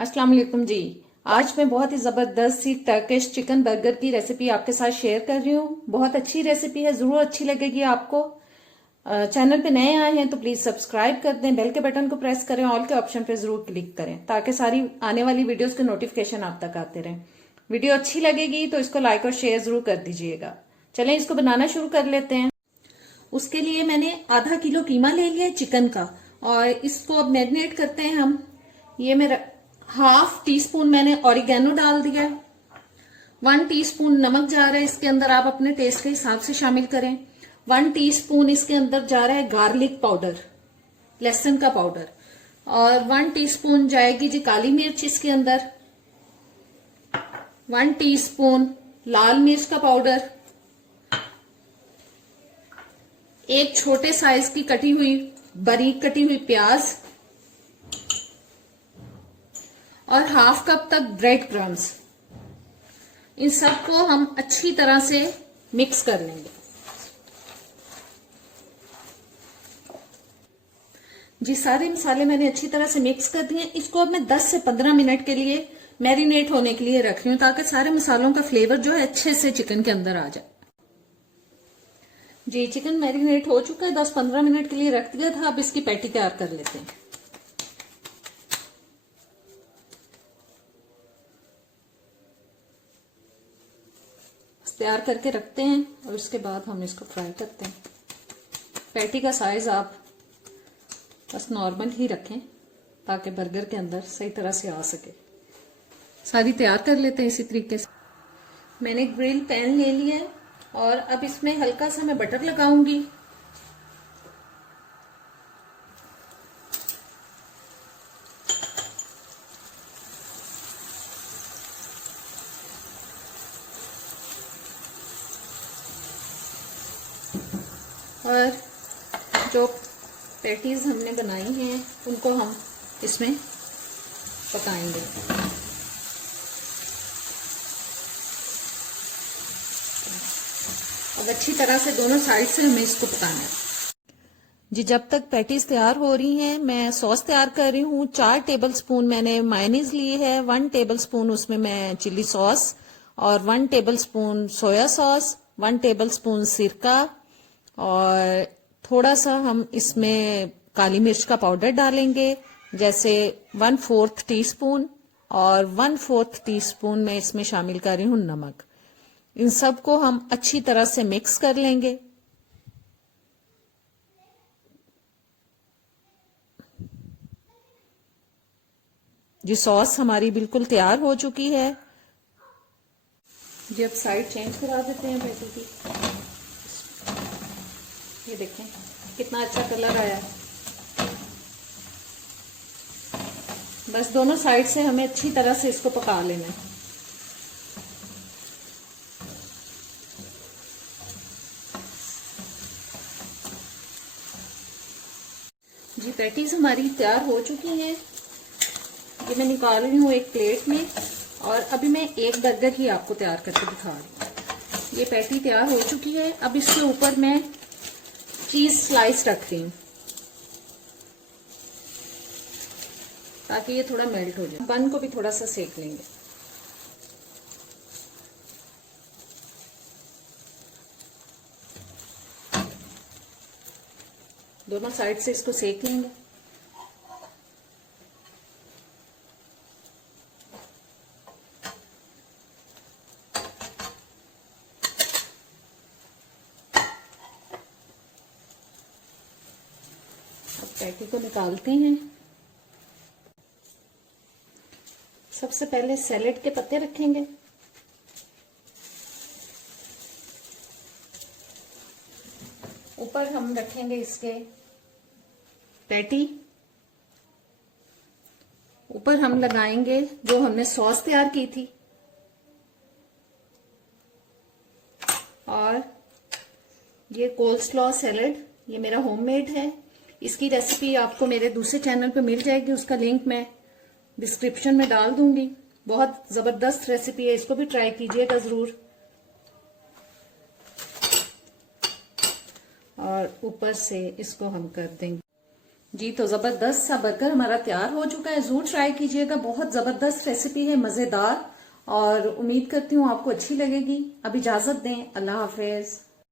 अस्सलाम वालेकुम जी। आज मैं बहुत ही जबरदस्त सी टर्किश चिकन बर्गर की रेसिपी आपके साथ शेयर कर रही हूँ। बहुत अच्छी रेसिपी है, जरूर अच्छी लगेगी आपको। चैनल पे नए आए हैं तो प्लीज सब्सक्राइब कर दें, बेल के बटन को प्रेस करें, ऑल के ऑप्शन पे जरूर क्लिक करें ताकि सारी आने वाली वीडियोस के नोटिफिकेशन आप तक आते रहें। वीडियो अच्छी लगेगी तो इसको लाइक और शेयर जरूर कर दीजिएगा। चलें इसको बनाना शुरू कर लेते हैं। उसके लिए मैंने आधा किलो कीमा ले लिया है चिकन का, और इसको अब मैरिनेट करते हैं हम। ये मेरा हाफ टी स्पून मैंने ऑरिगेनो डाल दिया है। 1 टीस्पून नमक जा रहा है इसके अंदर, आप अपने टेस्ट के हिसाब से शामिल करें। 1 टीस्पून इसके अंदर जा रहा है गार्लिक पाउडर, लहसुन का पाउडर, और 1 टीस्पून जाएगी जी काली मिर्च इसके अंदर। 1 टीस्पून लाल मिर्च का पाउडर, एक छोटे साइज की कटी हुई बारीक कटी हुई प्याज, और हाफ कप तक ब्रेड क्रम्स। इन सबको हम अच्छी तरह से मिक्स कर लेंगे जी। सारे मसाले मैंने अच्छी तरह से मिक्स कर दिए। इसको अब मैं 10 से 15 मिनट के लिए मैरिनेट होने के लिए रख रही हूं ताकि सारे मसालों का फ्लेवर जो है अच्छे से चिकन के अंदर आ जाए जी। चिकन मैरिनेट हो चुका है, 10-15 मिनट के लिए रख दिया था। अब इसकी पैटी तैयार कर लेते हैं। तैयार करके रखते हैं और उसके बाद हम इसको फ्राई करते हैं। पैटी का साइज आप बस नॉर्मल ही रखें ताकि बर्गर के अंदर सही तरह से आ सके। सारी तैयार कर लेते हैं इसी तरीके से। मैंने ग्रिल पैन ले लिया है और अब इसमें हल्का सा मैं बटर लगाऊंगी। और जो पैटीज हमने बनाई हैं उनको हम इसमें पकाएंगे। अब अच्छी तरह से दोनों साइड से हमें इसको पकाना है जी। जब तक पैटीज तैयार हो रही हैं मैं सॉस तैयार कर रही हूँ। 4 टेबलस्पून मैंने मायोनीज ली है, 1 टेबलस्पून उसमें मैं चिली सॉस, और 1 टेबलस्पून सोया सॉस, 1 टेबलस्पून सिरका, और थोड़ा सा हम इसमें काली मिर्च का पाउडर डालेंगे, जैसे 1/4 टीस्पून, और 1/4 टीस्पून मैं इसमें शामिल कर रही हूँ नमक। इन सबको हम अच्छी तरह से मिक्स कर लेंगे जी। सॉस हमारी बिल्कुल तैयार हो चुकी है जी। अब साइड चेंज करा देते हैं पैटी की। ये देखें कितना अच्छा कलर आया है। बस दोनों साइड से हमें अच्छी तरह से इसको पका लेना है जी। पैटीज हमारी तैयार हो चुकी हैं। ये मैं निकाल रही हूँ एक प्लेट में, और अभी मैं एक बर्गर ही आपको तैयार करके दिखा रही हूँ। ये पैटी तैयार हो चुकी है। अब इसके ऊपर मैं चीज स्लाइस रख रही हूँ ताकि ये थोड़ा मेल्ट हो जाए। बन को भी थोड़ा सा सेक लेंगे। दोनों साइड से इसको सेक लेंगे। पैटी को निकालते हैं। सबसे पहले सैलेड के पत्ते रखेंगे, ऊपर हम रखेंगे इसके पैटी, ऊपर हम लगाएंगे जो हमने सॉस तैयार की थी, और ये कोल्स्लॉ सैलेड ये मेरा होममेड है। इसकी रेसिपी आपको मेरे दूसरे चैनल पे मिल जाएगी, उसका लिंक मैं डिस्क्रिप्शन में डाल दूंगी। बहुत जबरदस्त रेसिपी है, इसको भी ट्राई कीजिएगा जरूर। और ऊपर से इसको हम कर देंगे जी तो जबरदस्त सा बर्गर हमारा तैयार हो चुका है, जरूर ट्राई कीजिएगा। बहुत जबरदस्त रेसिपी है, मजेदार, और उम्मीद करती हूँ आपको अच्छी लगेगी। अब इजाजत दें, अल्लाह हाफिज।